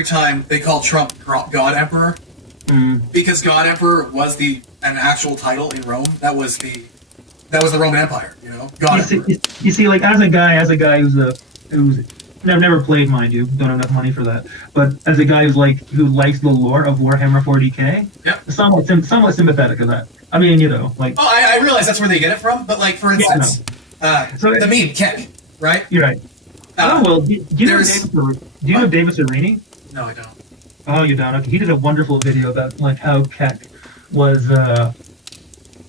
every time they called Trump God Emperor, because God Emperor was an actual title in Rome. That was the Roman Empire, God Emperor. You see, like as a guy who's never played, mind you, don't have enough money for that. But as a guy who likes the lore of Warhammer 40k, Yep. somewhat sympathetic to that. I mean, like. Oh, I realize that's where they get it from, but like for instance, the meme Keck, right? You're right. Do you know Davis Arini? No, I don't. Oh, you don't? Okay. He did a wonderful video about like how Keck was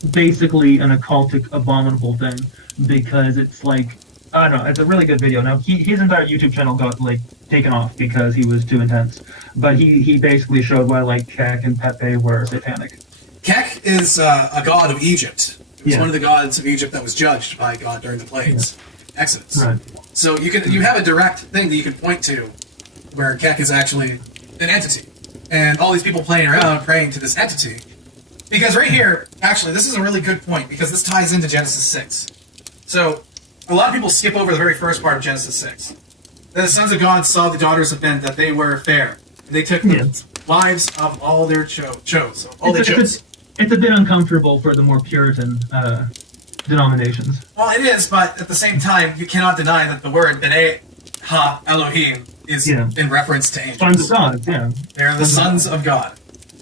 basically an occultic, abominable thing, because it's like, I don't know, it's a really good video. Now, his entire YouTube channel got like taken off because he was too intense, but he basically showed why like Keck and Pepe were satanic. Keck is a god of Egypt. He was one of the gods of Egypt that was judged by God during the plagues, Exodus. Right. So you have a direct thing that you can point to where Keck is actually an entity. And all these people playing around praying to this entity. Because right here, actually, this is a really good point, because this ties into Genesis 6. So, a lot of people skip over the very first part of Genesis 6. The sons of God saw the daughters of men, that they were fair. And they took the wives of all their chose. It's a bit uncomfortable for the more Puritan denominations. Well, it is, but at the same time, you cannot deny that the word B'nai Ha Elohim is in reference to angels. Sons of God, yeah. They're the sons of God.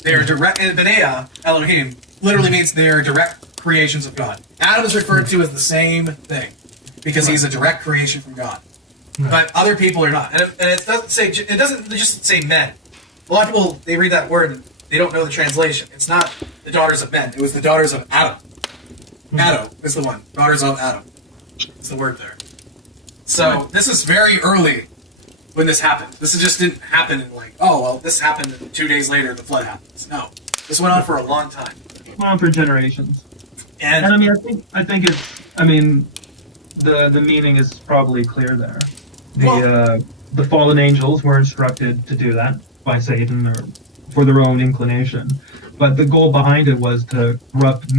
They are direct. B'nai Elohim literally means they are direct creations of God. Adam is referred to as the same thing because he's a direct creation from God. But other people are not, and it doesn't say. It doesn't just say men. A lot of people, they read that word and they don't know the translation. It's not the daughters of men. It was the daughters of Adam. Adam is the one. Daughters of Adam. It's the word there. So this is very early when this happened. This just didn't happen in like, oh, well, this happened and 2 days later the flood happens. No. This went on for a long time. It went on for generations. And I mean, I think it's, I mean, the meaning is probably clear there. The fallen angels were instructed to do that by Satan or for their own inclination. But the goal behind it was to corrupt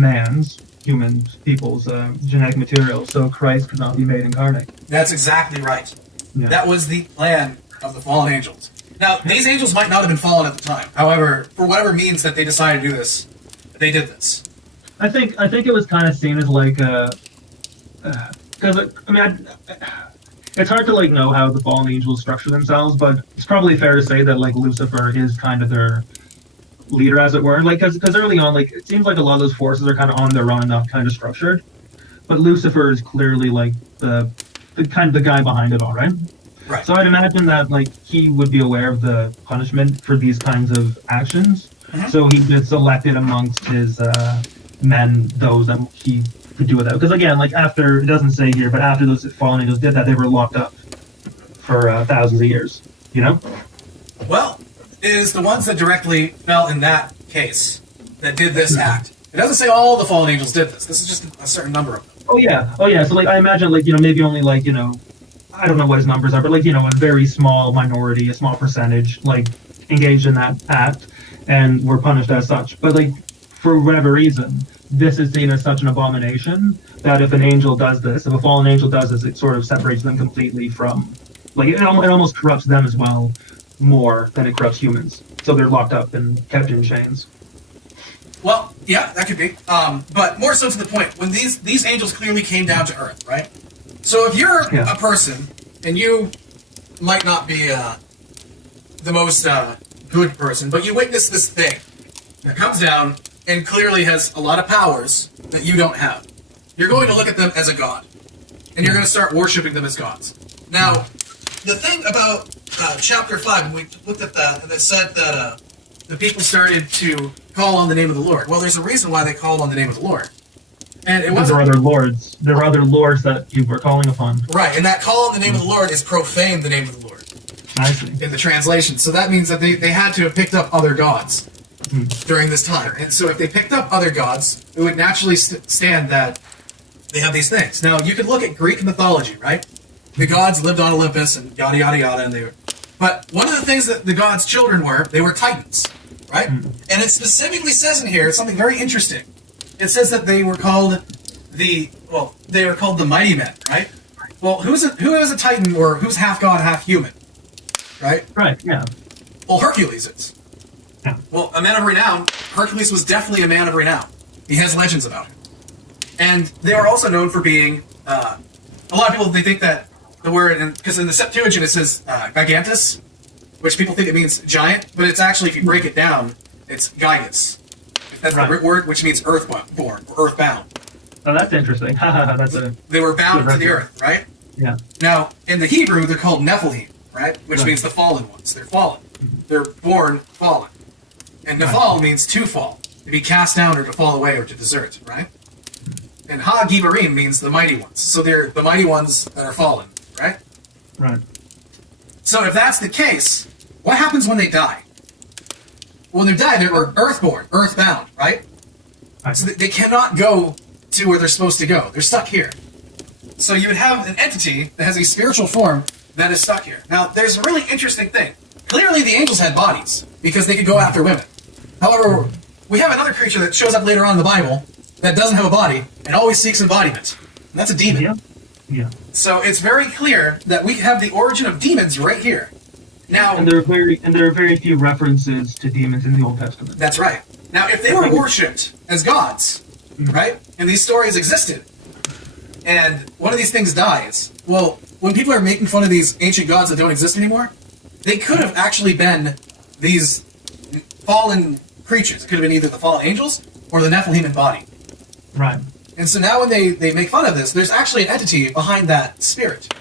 people's genetic material, so Christ could not be made incarnate. That's exactly right. Yeah. That was the plan of the fallen angels. Now, these angels might not have been fallen at the time. However, for whatever means that they decided to do this, they did this. I think it was kind of seen as like because I mean, it's hard to like know how the fallen angels structure themselves, but it's probably fair to say that like Lucifer is kind of their leader, as it were. Like because early on, like it seems like a lot of those forces are kind of on their own, not kind of structured. But Lucifer is clearly like the kind of the guy behind it all, right? Right. So I'd imagine that like he would be aware of the punishment for these kinds of actions. Mm-hmm. So he just selected amongst his men those that he could do without. Because again, like after, it doesn't say here, but after those fallen angels did that, they were locked up for thousands of years. You know? Well, it is the ones that directly fell in that case that did this act. It doesn't say all the fallen angels did this. This is just a certain number of them. Oh yeah. So like I imagine like maybe only like I don't know what his numbers are, but like a very small minority, a small percentage like engaged in that act and were punished as such. But like for whatever reason, this is seen as such an abomination that if an angel does this, if a fallen angel does this, it sort of separates them completely from, like it almost corrupts them as well more than it corrupts humans. So they're locked up and kept in chains. Well, yeah, that could be. But more so to the point, when these angels clearly came down to Earth, right? So if you're a person, and you might not be the most good person, but you witness this thing that comes down and clearly has a lot of powers that you don't have, you're going to look at them as a god. And you're going to start worshiping them as gods. Now, the thing about chapter 5, when we looked at that, and it said that the people started to call on the name of the Lord. Well, there's a reason why they called on the name of the Lord. And it wasn't... There are other lords. There are other lords that you were calling upon. Right, and that call on the name of the Lord is profane the name of the Lord. I see. In the translation. So that means that they had to have picked up other gods during this time. And so if they picked up other gods, it would naturally stand that they have these things. Now, you could look at Greek mythology, right? The gods lived on Olympus and yada, yada, yada. And they were... But one of the things that the gods' children were, they were titans, right? And it specifically says in here something very interesting. It says that they were called the mighty men, right? Well, who is a titan, or who's half god, half human, right? Right, yeah. Well, Hercules is. Yeah. Well, a man of renown. Hercules was definitely a man of renown. He has legends about him. And they are also known for being, a lot of people, they think that the word, because in the Septuagint it says gigantus, which people think it means giant, but it's actually, if you break it down, it's gigas. That's the root word, which means earthborn, or earthbound. Oh, that's interesting. They were bound to the earth, right? Yeah. Now, in the Hebrew, they're called Nephilim, right? Which means the fallen ones. They're fallen. They're born fallen. And Nephal means to fall, to be cast down or to fall away or to desert, right? And Ha-Gibarim means the mighty ones. So they're the mighty ones that are fallen, right? Right. So if that's the case, what happens when they die? When they die, they're earthborn, earthbound, right? So they cannot go to where they're supposed to go. They're stuck here. So you would have an entity that has a spiritual form that is stuck here. Now, there's a really interesting thing. Clearly, the angels had bodies because they could go after women. However, we have another creature that shows up later on in the Bible that doesn't have a body and always seeks embodiment. And that's a demon. Yeah. Yeah. So it's very clear that we have the origin of demons right here. Now, and there are very few references to demons in the Old Testament. That's right. Now, if they were worshipped as gods, right, and these stories existed, and one of these things dies, well, when people are making fun of these ancient gods that don't exist anymore, they could have actually been these fallen creatures. It could have been either the fallen angels or the Nephilim embodied. Right. And so now when they make fun of this, there's actually an entity behind that spirit.